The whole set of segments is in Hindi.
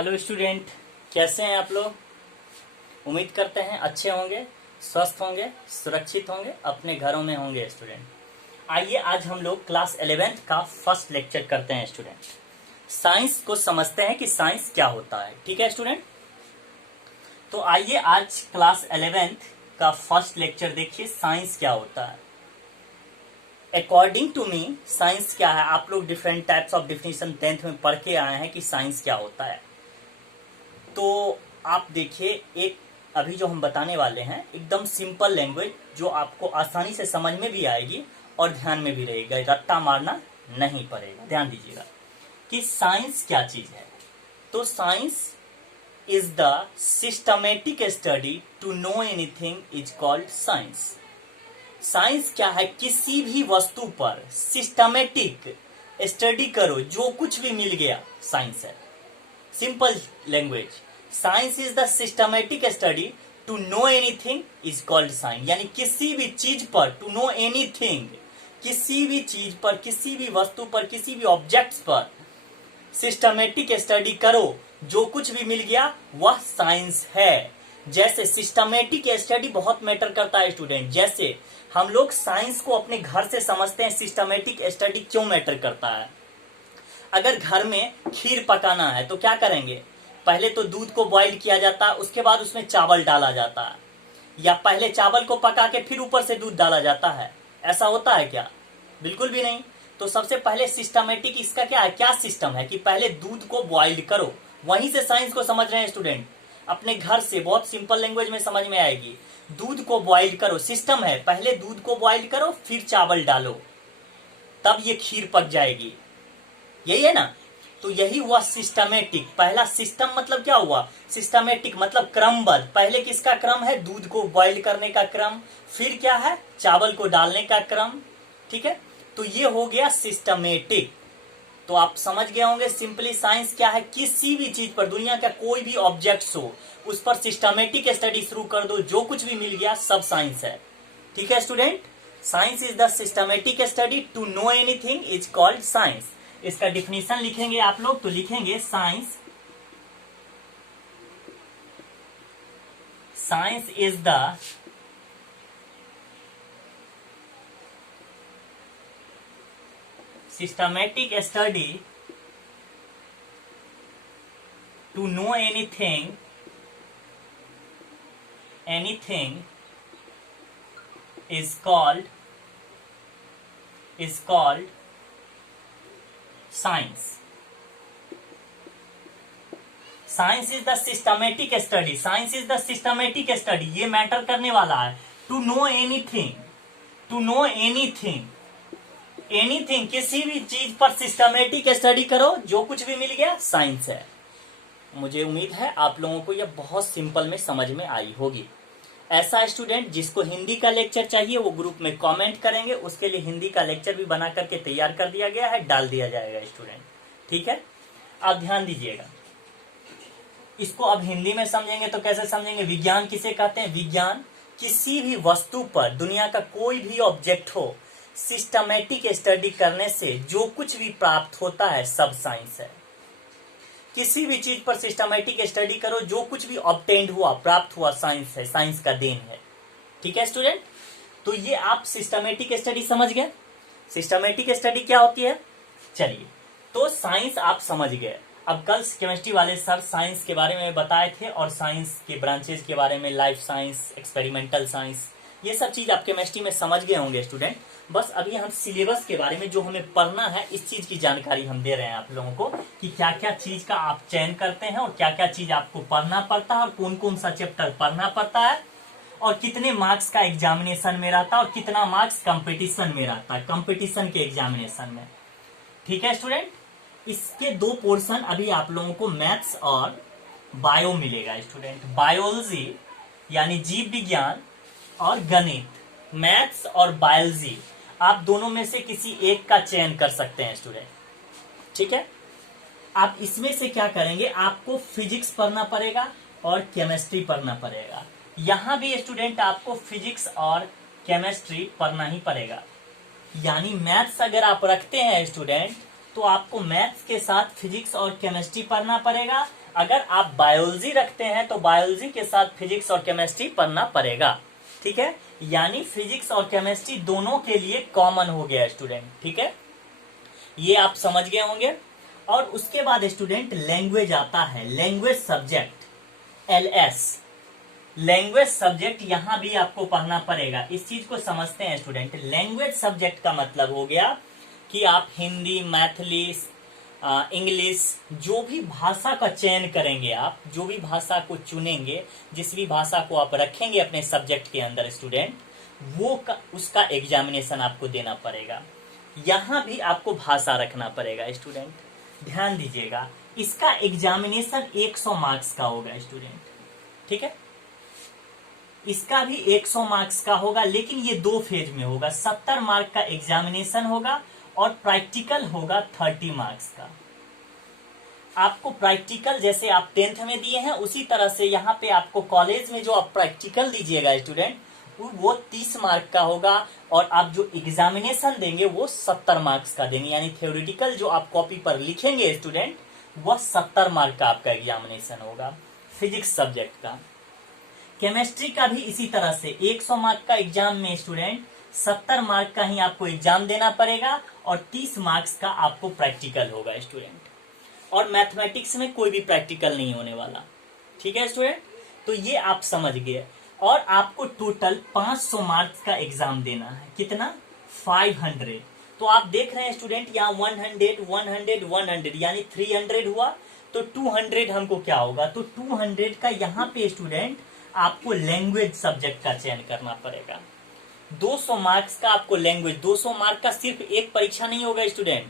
हेलो स्टूडेंट, कैसे हैं आप लोग। उम्मीद करते हैं अच्छे होंगे, स्वस्थ होंगे, सुरक्षित होंगे, अपने घरों में होंगे। स्टूडेंट आइए आज हम लोग क्लास 11th का फर्स्ट लेक्चर करते हैं। स्टूडेंट साइंस को समझते हैं कि साइंस क्या होता है। ठीक है स्टूडेंट, तो आइए आज क्लास 11th का फर्स्ट लेक्चर देखिए, साइंस क्या होता है। अकॉर्डिंग टू मी साइंस क्या है, आप लोग different types of definition 10th में पढ़ के आए हैं कि साइंस क्या होता है। तो आप देखिए, एक अभी जो हम बताने वाले हैं एकदम सिंपल लैंग्वेज जो आपको आसानी से समझ में भी आएगी और ध्यान में भी रहेगा, रट्टा मारना नहीं पड़ेगा। ध्यान दीजिएगा कि साइंस क्या चीज है। तो science is the systematic study to know anything is called science. Science क्या है, किसी भी वस्तु पर सिस्टमेटिक स्टडी करो, जो कुछ भी मिल गया साइंस है। Simple language, science is the systematic study to know anything is called science. यानी किसी भी चीज पर टू नो एनीथिंग, किसी भी चीज पर, किसी भी वस्तु पर, किसी भी ऑब्जेक्ट्स पर सिस्टमेटिक स्टडी करो, जो कुछ भी मिल गया वह साइंस है। जैसे सिस्टमेटिक स्टडी बहुत मैटर करता है स्टूडेंट। जैसे हम लोग साइंस को अपने घर से समझते हैं, सिस्टमेटिक स्टडी क्यों मैटर करता है। अगर घर में खीर पकाना है तो क्या करेंगे, पहले तो दूध को बॉईल किया जाता है, उसके बाद उसमें चावल डाला जाता है, या पहले चावल को पका के फिर ऊपर से दूध डाला जाता है। ऐसा होता है क्या? बिल्कुल भी नहीं। तो सबसे पहले सिस्टमेटिक इसका क्या है, क्या सिस्टम है कि पहले दूध को बॉइल्ड करो। वहीं से साइंस को समझ रहे हैं स्टूडेंट, अपने घर से बहुत सिंपल लैंग्वेज में समझ में आएगी। दूध को बॉइल्ड करो, सिस्टम है, पहले दूध को बॉइल्ड करो फिर चावल डालो, तब ये खीर पक जाएगी। यही है ना। तो यही हुआ सिस्टमेटिक। पहला सिस्टम मतलब क्या हुआ, सिस्टमेटिक मतलब क्रमबद्ध। पहले किसका क्रम है, दूध को बॉईल करने का क्रम, फिर क्या है, चावल को डालने का क्रम। ठीक है, तो ये हो गया सिस्टमेटिक। तो आप समझ गए होंगे सिंपली साइंस क्या है, किसी भी चीज पर, दुनिया का कोई भी ऑब्जेक्ट हो उस पर सिस्टमेटिक स्टडी शुरू कर दो, जो कुछ भी मिल गया सब साइंस है। ठीक है student, science is the systematic study to know anything is called science. इसका डिफिनीशन लिखेंगे आप लोग, तो लिखेंगे science is the systematic study to know anything is called science. Science is the systematic study, science is the systematic study, ये मैटर करने वाला है। टू नो एनीथिंग, एनीथिंग किसी भी चीज पर सिस्टमेटिक स्टडी करो, जो कुछ भी मिल गया साइंस है। मुझे उम्मीद है आप लोगों को यह बहुत सिंपल में समझ में आई होगी। ऐसा स्टूडेंट जिसको हिंदी का लेक्चर चाहिए वो ग्रुप में कमेंट करेंगे, उसके लिए हिंदी का लेक्चर भी बना करके तैयार कर दिया गया है, डाल दिया जाएगा स्टूडेंट। ठीक है, अब ध्यान दीजिएगा, इसको अब हिंदी में समझेंगे तो कैसे समझेंगे। विज्ञान किसे कहते हैं, विज्ञान किसी भी वस्तु पर, दुनिया का कोई भी ऑब्जेक्ट हो, सिस्टमेटिक स्टडी करने से जो कुछ भी प्राप्त होता है सब साइंस है। किसी भी चीज पर सिस्टमेटिक स्टडी करो, जो कुछ भी ऑब्टेन्ड हुआ, प्राप्त हुआ, साइंस है, साइंस का देन है। ठीक है स्टूडेंट, तो ये आप सिस्टमेटिक स्टडी समझ गए। सिस्टमेटिक स्टडी क्या होती है, चलिए तो साइंस आप समझ गए। अब कल केमिस्ट्री वाले सर साइंस के बारे में बताए थे, और साइंस के ब्रांचेस के बारे में, लाइफ साइंस, एक्सपेरिमेंटल साइंस, ये सब चीज आप केमिस्ट्री में समझ गए होंगे स्टूडेंट। बस अभी हम सिलेबस के बारे में जो हमें पढ़ना है, इस चीज की जानकारी हम दे रहे हैं आप लोगों को कि क्या क्या चीज का आप चयन करते हैं और क्या क्या चीज आपको पढ़ना पड़ता है, और कौन कौन सा चैप्टर पढ़ना पड़ता है, और कितने मार्क्स का एग्जामिनेशन में रहता है, और कितना मार्क्स कंपटीशन में रहता है, कंपटीशन के एग्जामिनेशन में। ठीक है स्टूडेंट, इसके दो पोर्शन अभी आप लोगों को मैथ्स और बायो मिलेगा स्टूडेंट। बायोलॉजी यानी जीव विज्ञान और गणित, मैथ्स और बायोलॉजी, आप दोनों में से किसी एक का चयन कर सकते हैं स्टूडेंट। ठीक है, आप इसमें से क्या करेंगे, आपको फिजिक्स पढ़ना पड़ेगा और केमिस्ट्री पढ़ना पड़ेगा। यहां भी स्टूडेंट आपको फिजिक्स और केमिस्ट्री पढ़ना ही पड़ेगा। यानी मैथ्स अगर आप रखते हैं स्टूडेंट, तो आपको मैथ्स के साथ फिजिक्स और केमिस्ट्री पढ़ना पड़ेगा, अगर आप बायोलॉजी रखते हैं तो बायोलॉजी के साथ फिजिक्स और केमिस्ट्री पढ़ना पड़ेगा, ठीक है। यानी फिजिक्स और केमिस्ट्री दोनों के लिए कॉमन हो गया स्टूडेंट, ठीक है, ये आप समझ गए होंगे। और उसके बाद स्टूडेंट लैंग्वेज आता है, language subject LS, language subject यहां भी आपको पढ़ना पड़ेगा। इस चीज को समझते हैं स्टूडेंट, लैंग्वेज सब्जेक्ट का मतलब हो गया कि आप हिंदी, मैथिली, इंग्लिश, जो भी भाषा का चयन करेंगे, आप जो भी भाषा को चुनेंगे, जिस भी भाषा को आप रखेंगे अपने सब्जेक्ट के अंदर स्टूडेंट, उसका एग्जामिनेशन आपको देना पड़ेगा। यहां भी आपको भाषा रखना पड़ेगा स्टूडेंट, ध्यान दीजिएगा। इसका एग्जामिनेशन 100 मार्क्स का होगा स्टूडेंट, ठीक है, इसका भी 100 मार्क्स का होगा, लेकिन ये 2 फेज में होगा। 70 मार्क का एग्जामिनेशन होगा और प्रैक्टिकल होगा 30 मार्क्स का। आपको प्रैक्टिकल जैसे आप 10th में दिए हैं, उसी तरह से यहाँ पे आपको कॉलेज में जो आप प्रैक्टिकल दीजिएगा स्टूडेंट, वो 30 मार्क का होगा। और आप जो एग्जामिनेशन देंगे वो 70 मार्क्स का देंगे। यानी थ्योरेटिकल जो आप कॉपी पर लिखेंगे स्टूडेंट, वह 70 मार्क का आपका एग्जामिनेशन होगा फिजिक्स सब्जेक्ट का। केमिस्ट्री का भी इसी तरह से 100 मार्क का एग्जाम में स्टूडेंट 70 मार्क का ही आपको एग्जाम देना पड़ेगा और 30 मार्क्स का आपको प्रैक्टिकल होगा स्टूडेंट। और मैथमेटिक्स में कोई भी प्रैक्टिकल नहीं होने वाला, ठीक है स्टूडेंट। तो ये आप समझ गए। और आपको टोटल 500 मार्क्स का एग्जाम देना है। कितना? 500। तो आप देख रहे हैं स्टूडेंट, यहाँ 100 100 100 यानी 300 हुआ, तो 200 हमको क्या होगा, तो 200 का यहाँ पे स्टूडेंट आपको लैंग्वेज सब्जेक्ट का चयन करना पड़ेगा। 200 मार्क्स का आपको लैंग्वेज, 200 मार्क का सिर्फ एक परीक्षा नहीं होगा स्टूडेंट,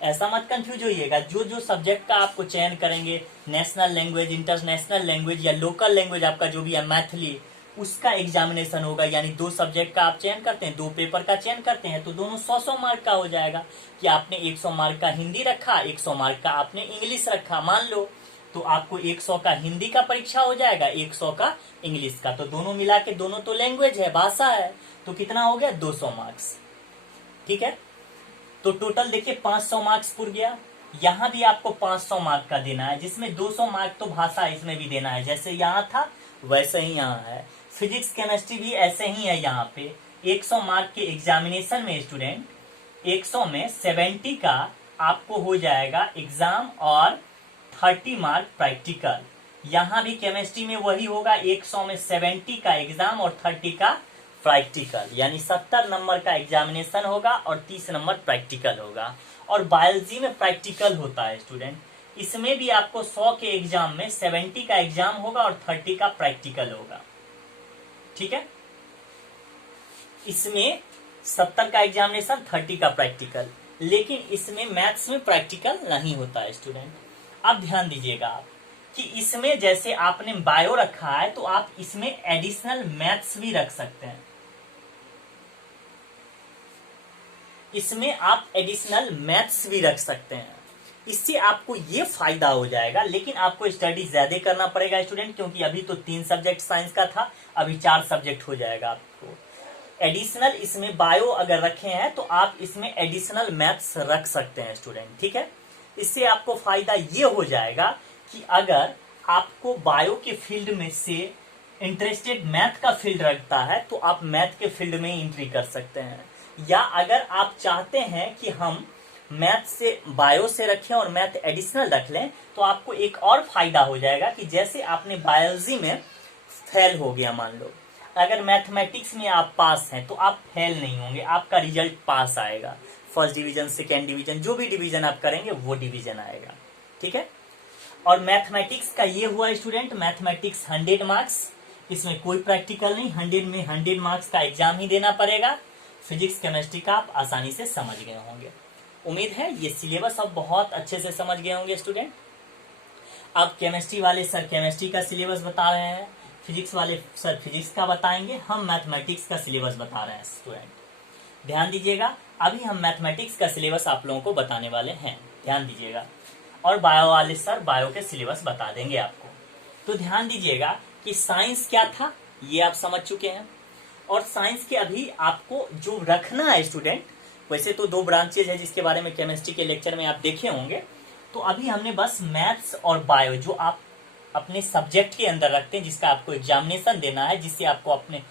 ऐसा मत कंफ्यूज होइएगा। जो जो सब्जेक्ट का आपको चयन करेंगे, नेशनल लैंग्वेज, इंटरनेशनल लैंग्वेज या लोकल लैंग्वेज आपका जो भी है मैथिली, उसका एग्जामिनेशन होगा। यानी 2 सब्जेक्ट का आप चयन करते हैं, 2 पेपर का चयन करते हैं, तो दोनों 100-100 मार्क का हो जाएगा। कि आपने 100 मार्क का हिंदी रखा, 100 मार्क का आपने इंग्लिश रखा, मान लो, तो आपको 100 का हिंदी का परीक्षा हो जाएगा, 100 का इंग्लिश का। तो दोनों मिला के, दोनों तो लैंग्वेज है, भाषा है, तो कितना हो गया, 200 मार्क्स, ठीक है। तो टोटल देखिए 500 मार्क्स पुर गया। यहाँ भी आपको 500 मार्क का देना है, जिसमें 200 मार्क तो भाषा इसमें भी देना है, जैसे यहाँ था वैसे ही यहाँ है। फिजिक्स केमिस्ट्री भी ऐसे ही है। यहाँ पे 100 मार्क के एग्जामिनेशन में स्टूडेंट 100 में 70 का आपको हो जाएगा एग्जाम और 30 मार्क प्रैक्टिकल। यहाँ भी केमिस्ट्री में वही होगा, 100 में 70 का एग्जाम और 30 का प्रैक्टिकल, यानी 70 नंबर का एग्जामिनेशन होगा और 30 नंबर प्रैक्टिकल होगा। और बायोलॉजी में प्रैक्टिकल होता है स्टूडेंट, इसमें भी आपको 100 के एग्जाम में 70 का एग्जाम होगा और 30 का प्रैक्टिकल होगा, ठीक है। इसमें 70 का एग्जामिनेशन, 30 का प्रैक्टिकल, लेकिन इसमें मैथ्स में प्रैक्टिकल नहीं होता है स्टूडेंट। अब ध्यान दीजिएगा आप कि इसमें जैसे आपने बायो रखा है, तो आप इसमें एडिशनल मैथ्स भी रख सकते हैं। इसमें आप एडिशनल मैथ्स भी रख सकते हैं। इससे आपको ये फायदा हो जाएगा, लेकिन आपको स्टडी ज्यादा करना पड़ेगा स्टूडेंट, क्योंकि अभी तो 3 सब्जेक्ट साइंस का था, अभी 4 सब्जेक्ट हो जाएगा आपको। एडिशनल इसमें बायो अगर रखे हैं तो आप इसमें एडिशनल मैथ्स रख सकते हैं स्टूडेंट, ठीक है। इससे आपको फायदा ये हो जाएगा कि अगर आपको बायो के फील्ड में से इंटरेस्टेड मैथ का फील्ड रखता है, तो आप मैथ के फील्ड में एंट्री कर सकते हैं। या अगर आप चाहते हैं कि हम मैथ से बायो से रखें और मैथ एडिशनल रख लें, तो आपको एक और फायदा हो जाएगा कि जैसे आपने बायोलॉजी में फेल हो गया, मान लो, अगर मैथमेटिक्स में आप पास हैं तो आप फेल नहीं होंगे, आपका रिजल्ट पास आएगा। फर्स्ट डिवीजन, सेकेंड डिवीजन, जो भी डिवीजन आप करेंगे वो डिवीजन आएगा, ठीक है। और मैथमेटिक्स का ये हुआ स्टूडेंट, मैथमेटिक्स 100 मार्क्स, इसमें कोई प्रैक्टिकल नहीं, 100 में 100 मार्क्स का एग्जाम ही देना पड़ेगा। फिजिक्स केमिस्ट्री का आप आसानी से समझ गए होंगे। उम्मीद है ये सिलेबस आप बहुत अच्छे से समझ गए होंगे स्टूडेंट। अब केमिस्ट्री वाले सर केमिस्ट्री का सिलेबस बता रहे हैं, फिजिक्स वाले सर फिजिक्स का बताएंगे, हम मैथमेटिक्स का सिलेबस बता रहे हैं स्टूडेंट। ध्यान दीजिएगा, अभी हम मैथमेटिक्स का सिलेबस आप लोगों को बताने वाले हैं, ध्यान दीजिएगा। और बायो वाले सर बायो के सिलेबस बता देंगे आपको। तो ध्यान दीजिएगा कि साइंस क्या था ये आप समझ चुके हैं, और साइंस के अभी आपको जो रखना है स्टूडेंट, वैसे तो 2 ब्रांचेज है जिसके बारे में केमिस्ट्री के लेक्चर में आप देखे होंगे। तो अभी हमने बस मैथ्स और बायो, जो आप अपने सब्जेक्ट के अंदर रखते हैं, जिसका आपको एग्जामिनेशन देना है, जिससे आपको अपने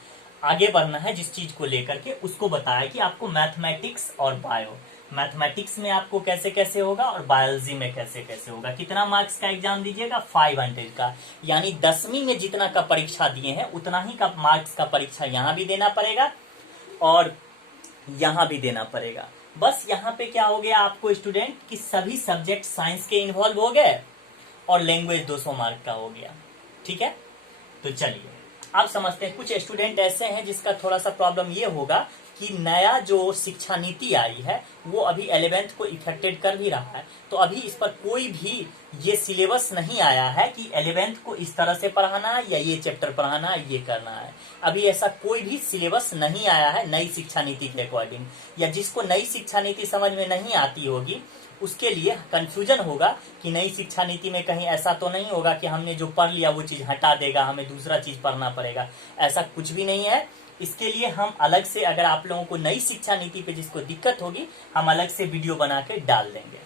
आगे बढ़ना है, जिस चीज को लेकर के, उसको बताया कि आपको मैथमेटिक्स और बायो, मैथमेटिक्स में आपको कैसे कैसे होगा और बायोलॉजी में कैसे कैसे होगा। कितना मार्क्स का एग्जाम दीजिएगा? 500 का, यानी 10वीं में जितना का परीक्षा दिए हैं उतना ही का मार्क्स का परीक्षा यहाँ भी देना पड़ेगा और यहाँ भी देना पड़ेगा। बस यहाँ पे क्या हो गया आपको स्टूडेंट कि सभी सब्जेक्ट साइंस के इन्वॉल्व हो गए और लैंग्वेज 200 मार्क का हो गया। ठीक है, तो चलिए आप समझते हैं। कुछ स्टूडेंट ऐसे हैं जिसका थोड़ा सा प्रॉब्लम ये होगा कि नया जो शिक्षा नीति आई है वो अभी 11th को इफेक्टेड कर भी रहा है, तो अभी इस पर कोई भी ये सिलेबस नहीं आया है कि 11th को इस तरह से पढ़ाना है या ये चैप्टर पढ़ाना है, ये करना है। अभी ऐसा कोई भी सिलेबस नहीं आया है नई शिक्षा नीति के अकॉर्डिंग, या जिसको नई शिक्षा नीति समझ में नहीं आती होगी उसके लिए कंफ्यूजन होगा कि नई शिक्षा नीति में कहीं ऐसा तो नहीं होगा कि हमने जो पढ़ लिया वो चीज हटा देगा, हमें दूसरा चीज पढ़ना पड़ेगा। ऐसा कुछ भी नहीं है। इसके लिए हम अलग से, अगर आप लोगों को नई शिक्षा नीति पे जिसको दिक्कत होगी, हम अलग से वीडियो बना के डाल देंगे।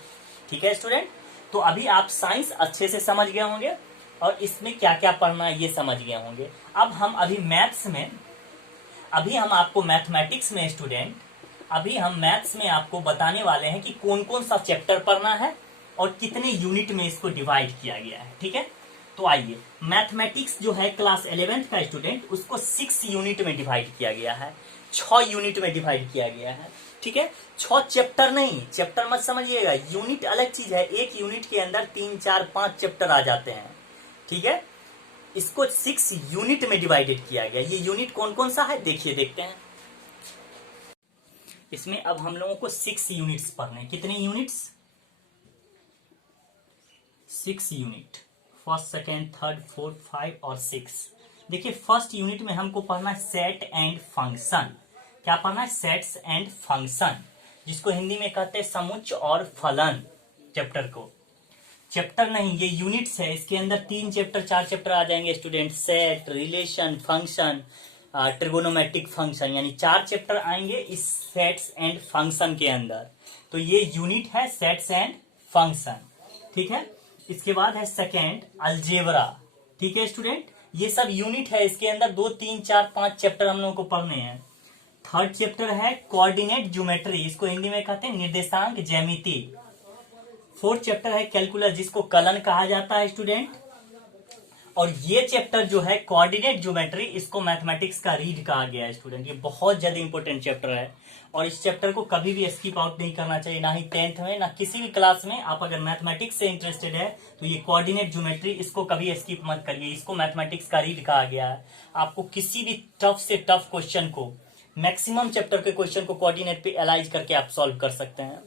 ठीक है स्टूडेंट, तो अभी आप साइंस अच्छे से समझ गए होंगे और इसमें क्या क्या पढ़ना है ये समझ गए होंगे। अब हम अभी मैथ्स में, अभी हम आपको मैथमेटिक्स में स्टूडेंट, अभी हम मैथ्स में आपको बताने वाले हैं कि कौन कौन सा चैप्टर पढ़ना है और कितने यूनिट में इसको डिवाइड किया गया है। ठीक है, तो आइए, मैथमेटिक्स जो है क्लास 11th का स्टूडेंट, उसको 6 यूनिट में डिवाइड किया गया है, 6 यूनिट में डिवाइड किया गया है। ठीक है, 6 चैप्टर नहीं, चैप्टर मत समझिएगा, यूनिट अलग चीज है। एक यूनिट के अंदर 3, 4, 5 चैप्टर आ जाते हैं। ठीक है, इसको 6 यूनिट में डिवाइडेड किया गया। ये यूनिट कौन कौन सा है देखिए, देखते हैं। इसमें अब हम लोगों को 6 यूनिट्स पढ़ने। कितने units? 6 unit, first, second, third, fourth, 5 और 6। देखिए, फर्स्ट यूनिट में हमको पढ़ना है सेट एंड फंक्शन। क्या पढ़ना है? सेट्स एंड फंक्शन, जिसको हिंदी में कहते हैं समुच्च और फलन। चैप्टर को चैप्टर नहीं, ये यूनिट्स है। इसके अंदर 3 चैप्टर 4 चैप्टर आ जाएंगे student, set, relation, function, trigonometric function, यानी 4 चैप्टर आएंगे इस सेट्स एंड फंक्शन के अंदर। तो ये यूनिट है सेट्स एंड फंक्शन। ठीक है, इसके बाद है सेकेंड अलजेब्रा। ठीक है स्टूडेंट, ये सब यूनिट है। इसके अंदर 2, 3, 4, 5 चैप्टर हम लोगों को पढ़ने हैं। थर्ड चैप्टर है कोऑर्डिनेट ज्योमेट्री, इसको हिंदी में कहते हैं निर्देशांक ज्यामिति। फोर्थ चैप्टर है कैलकुलस, जिसको कलन कहा जाता है स्टूडेंट। और ये चैप्टर जो है कोऑर्डिनेट ज्योमेट्री, इसको मैथमेटिक्स का रीड कहा गया है स्टूडेंट। ये बहुत ज्यादा इंपॉर्टेंट चैप्टर है और इस चैप्टर को कभी भी स्किप आउट नहीं करना चाहिए, ना ही 10th में ना किसी भी क्लास में। आप अगर मैथमेटिक्स से इंटरेस्टेड है तो ये कोऑर्डिनेट ज्योमेट्री, इसको कभी स्किप मत करिए। इसको मैथमेटिक्स का रीड कहा गया है। आपको किसी भी टफ से टफ क्वेश्चन को, मैक्सिमम चैप्टर के क्वेश्चन को कोऑर्डिनेट पे एनालाइज करके आप सॉल्व कर सकते हैं।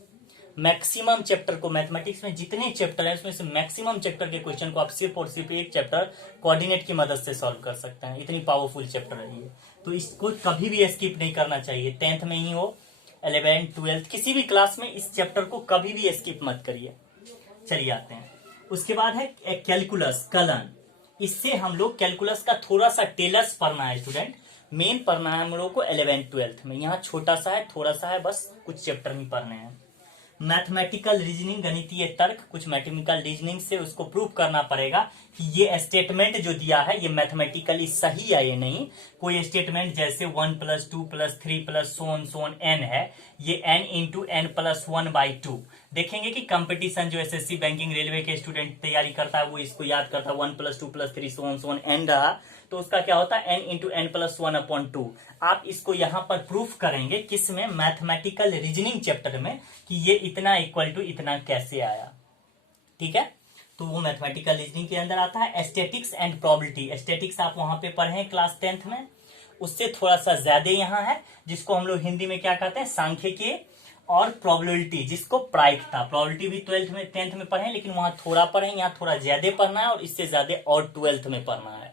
मैक्सिमम चैप्टर को, मैथमेटिक्स में जितने चैप्टर हैं उसमें से मैक्सिमम चैप्टर के क्वेश्चन को आप सिर्फ और सिर्फ एक चैप्टर कोऑर्डिनेट की मदद से सॉल्व कर सकते हैं। इतनी पावरफुल चैप्टर है ये, तो इसको कभी भी स्किप नहीं करना चाहिए। 10th में ही हो, 11th, 12th, किसी भी क्लास में इस चैप्टर को कभी भी स्किप मत करिए। चलिए आते हैं, उसके बाद है कैलकुलस, कलन। इससे हम लोग कैलकुलस का थोड़ा सा टेलर्स पढ़ना है स्टूडेंट। मेन पढ़ना है हम लोग को 11th, 12th में। यहाँ छोटा सा है, थोड़ा सा है, बस कुछ चैप्टर ही पढ़ने हैं। मैथमेटिकल रीजनिंग, गणितीय तर्क, कुछ मैथमेटिकल रीजनिंग से उसको प्रूव करना पड़ेगा कि ये स्टेटमेंट जो दिया है ये मैथमेटिकली सही है या नहीं। कोई स्टेटमेंट जैसे 1 + 2 + 3 + सोन n है, ये n × n+1/2। देखेंगे कि कंपटीशन जो एसएससी, बैंकिंग, रेलवे के स्टूडेंट तैयारी करता है वो इसको याद करता है, 1 + 2 + 3 सोन n रहा तो उसका क्या होता है n × n+1/2। आप इसको यहां पर प्रूफ करेंगे किसमें? मैथमेटिकल रीजनिंग चैप्टर में, कि ये इतना इक्वल टू इतना कैसे आया। ठीक है, तो वो मैथमेटिकल रीजनिंग के अंदर आता है। एस्थेटिक्स एंड प्रोबेबिलिटी, एस्थेटिक्स आप वहां पे पढ़े क्लास 10th में, उससे थोड़ा सा ज्यादा यहाँ है, जिसको हम लोग हिंदी में क्या कहते हैं? सांख्यिकी और प्रोबेबिलिटी, जिसको प्रायिकता। प्रोबेबिलिटी भी 10th में पढ़े, लेकिन वहां थोड़ा पढ़े, यहाँ थोड़ा ज्यादा पढ़ना है और इससे ज्यादा और 12th में पढ़ना है।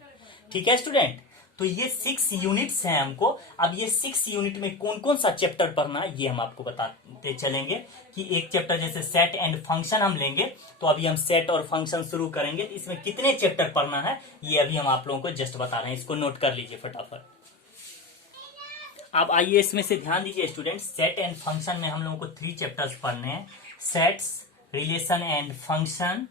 ठीक है स्टूडेंट, तो ये 6 यूनिट्स हैं हमको। अब ये 6 यूनिट में कौन कौन सा चैप्टर पढ़ना है ये हम आपको बताते चलेंगे। कि एक चैप्टर जैसे सेट एंड फंक्शन हम लेंगे, तो अभी हम सेट और फंक्शन शुरू करेंगे, तो इसमें कितने चैप्टर पढ़ना है ये अभी हम आप लोगों को जस्ट बता रहे हैं। इसको नोट कर लीजिए फटाफट। अब आइए इसमें से ध्यान दीजिए स्टूडेंट, सेट एंड फंक्शन में हम लोगों को 3 चैप्टर्स पढ़ने हैं। सेट्स, रिलेशन एंड फंक्शन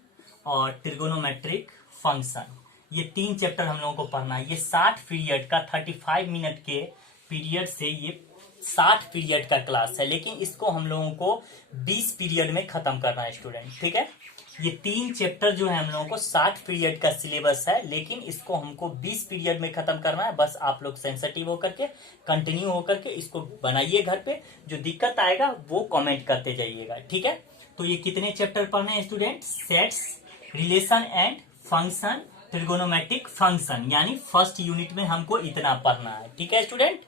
और ट्रिगोनोमेट्रिक फंक्शन। ये 3 चैप्टर हम लोगों को पढ़ना है। ये 60 पीरियड का 35 मिनट के पीरियड से ये 60 पीरियड का क्लास है, लेकिन इसको हम लोगों को 20 पीरियड में खत्म करना है स्टूडेंट। ठीक है, ये 3 चैप्टर जो है हम लोगों को 60 पीरियड का सिलेबस है, लेकिन इसको हमको 20 पीरियड में खत्म करना है। बस आप लोग सेंसिटिव होकर के, कंटिन्यू होकर के इसको बनाइए घर पे। जो दिक्कत आएगा वो कमेंट करते जाइएगा। ठीक है, तो ये कितने चैप्टर पढ़ने हैं student? Sets, relation and function, trigonometric function, यानी फर्स्ट यूनिट में हमको इतना पढ़ना है। ठीक है स्टूडेंट,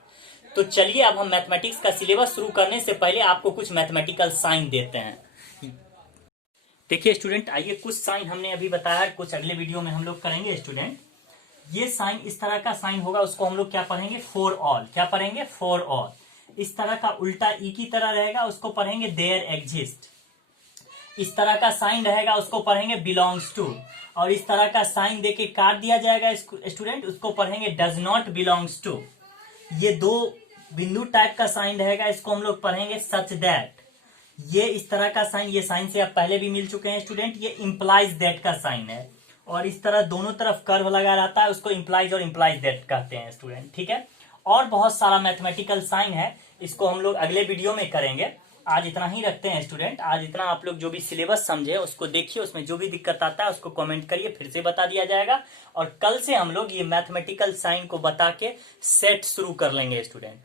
तो चलिए अब हम मैथमेटिक्स का सिलेबस शुरू करने से पहले आपको कुछ मैथमेटिकल साइन देते हैं। देखिए स्टूडेंट, आइए कुछ साइन हमने अभी बताया, कुछ अगले वीडियो में हम लोग करेंगे स्टूडेंट। ये साइन इस तरह का साइन होगा, उसको हम लोग क्या पढ़ेंगे? For all. क्या पढ़ेंगे? For all. इस तरह का उल्टा ई की तरह रहेगा, उसको पढ़ेंगे देयर एग्जिस्ट। इस तरह का साइन रहेगा, उसको पढ़ेंगे बिलोंग्स टू। और इस तरह का साइन देके काट दिया जाएगा स्टूडेंट, उसको पढ़ेंगे डज नॉट बिलोंग्स टू। ये 2 बिंदु टाइप का साइन रहेगा, इसको हम लोग पढ़ेंगे सच दैट। ये इस तरह का साइन, ये साइन से आप पहले भी मिल चुके हैं स्टूडेंट, ये इंप्लाइज दैट का साइन है। और इस तरह दोनों तरफ कर्व लगा रहता है, उसको इंप्लाइज और इंप्लाइज दैट कहते हैं स्टूडेंट। ठीक है, और बहुत सारा मैथमेटिकल साइन है, इसको हम लोग अगले वीडियो में करेंगे। आज इतना ही रखते हैं स्टूडेंट। आज इतना आप लोग जो भी सिलेबस समझे उसको देखिए, उसमें जो भी दिक्कत आता है उसको कमेंट करिए, फिर से बता दिया जाएगा। और कल से हम लोग ये मैथमेटिकल साइन को बता के सेट शुरू कर लेंगे स्टूडेंट,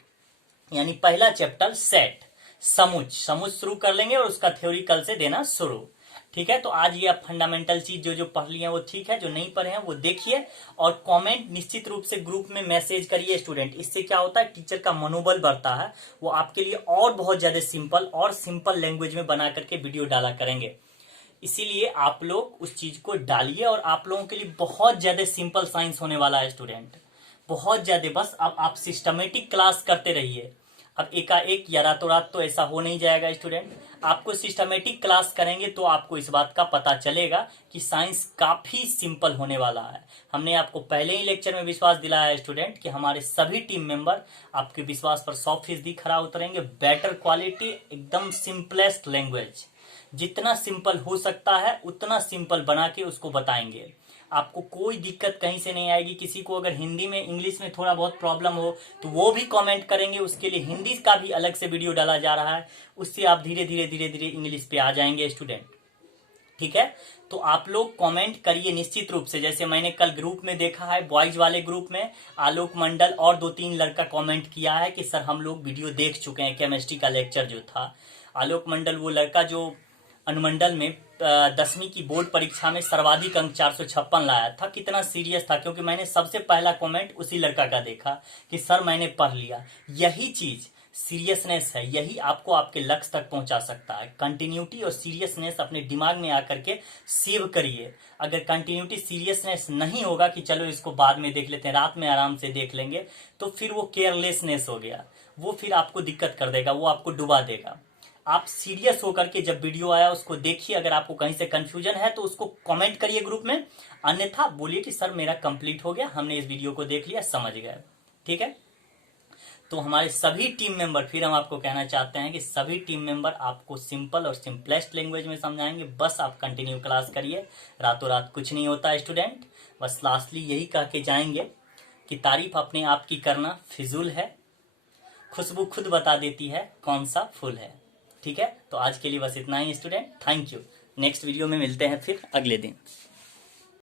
यानी पहला चैप्टर सेट, समुच शुरू कर लेंगे और उसका थ्योरी कल से देना शुरू। ठीक है, तो आज ये आप फंडामेंटल चीज जो जो पढ़ लिए हैं वो ठीक है, जो नहीं पढ़े हैं वो देखिए। और कमेंट निश्चित रूप से ग्रुप में मैसेज करिए स्टूडेंट। इससे क्या होता है, टीचर का मनोबल बढ़ता है, वो आपके लिए और बहुत ज्यादा सिंपल लैंग्वेज में बना करके वीडियो डाला करेंगे। इसीलिए आप लोग उस चीज को डालिए, और आप लोगों के लिए बहुत ज्यादा सिंपल साइंस होने वाला है स्टूडेंट, बहुत ज्यादा। बस अब आप सिस्टमेटिक क्लास करते रहिए। अब एकाएक या रातों रात तो ऐसा हो नहीं जाएगा स्टूडेंट। आपको सिस्टमेटिक क्लास करेंगे तो आपको इस बात का पता चलेगा कि साइंस काफी सिंपल होने वाला है। हमने आपको पहले ही लेक्चर में विश्वास दिलाया है स्टूडेंट कि हमारे सभी टीम मेंबर आपके विश्वास पर 100% खरा उतरेंगे। बेटर क्वालिटी, एकदम सिंपलेस्ट लैंग्वेज, जितना सिंपल हो सकता है उतना सिंपल बना के उसको बताएंगे। आपको कोई दिक्कत कहीं से नहीं आएगी। किसी को अगर हिंदी में, इंग्लिश में थोड़ा बहुत प्रॉब्लम हो तो वो भी कमेंट करेंगे, उसके लिए हिंदी का भी अलग से वीडियो डाला जा रहा है। उससे आप धीरे धीरे इंग्लिश पे आ जाएंगे स्टूडेंट। ठीक है, तो आप लोग कमेंट करिए निश्चित रूप से। जैसे मैंने कल ग्रुप में देखा है, बॉयज वाले ग्रुप में आलोक मंडल और 2-3 लड़का कमेंट किया है कि सर हम लोग वीडियो देख चुके हैं, केमिस्ट्री का लेक्चर जो था। आलोक मंडल वो लड़का जो अनुमंडल में 10वीं की बोर्ड परीक्षा में सर्वाधिक अंक 456 लाया था। कितना सीरियस था, क्योंकि मैंने सबसे पहला कमेंट उसी लड़का का देखा कि सर मैंने पढ़ लिया। यही चीज सीरियसनेस है, यही आपको आपके लक्ष्य तक पहुंचा सकता है। कंटिन्यूटी और सीरियसनेस अपने दिमाग में आकर के सेव करिए। अगर कंटिन्यूटी सीरियसनेस नहीं होगा कि चलो इसको बाद में देख लेते हैं, रात में आराम से देख लेंगे, तो फिर वो केयरलेसनेस हो गया, वो फिर आपको दिक्कत कर देगा, वो आपको डुबा देगा। आप सीरियस होकर के जब वीडियो आया उसको देखिए। अगर आपको कहीं से कंफ्यूजन है तो उसको कमेंट करिए ग्रुप में, अन्यथा बोलिए कि सर मेरा कंप्लीट हो गया, हमने इस वीडियो को देख लिया, समझ गए। ठीक है, तो हमारे सभी टीम मेंबर, फिर हम आपको कहना चाहते हैं कि सभी टीम मेंबर आपको सिंपल और सिंपलेस्ट लैंग्वेज में समझाएंगे। बस आप कंटिन्यू क्लास करिए, रातों रात कुछ नहीं होता है स्टूडेंट। बस लास्टली यही कह के जाएंगे कि तारीफ अपने आप की करना फिजूल है, खुशबू खुद बता देती है कौन सा फूल है। ठीक है, तो आज के लिए बस इतना ही student. Thank you. Next video में मिलते हैं फिर अगले दिन।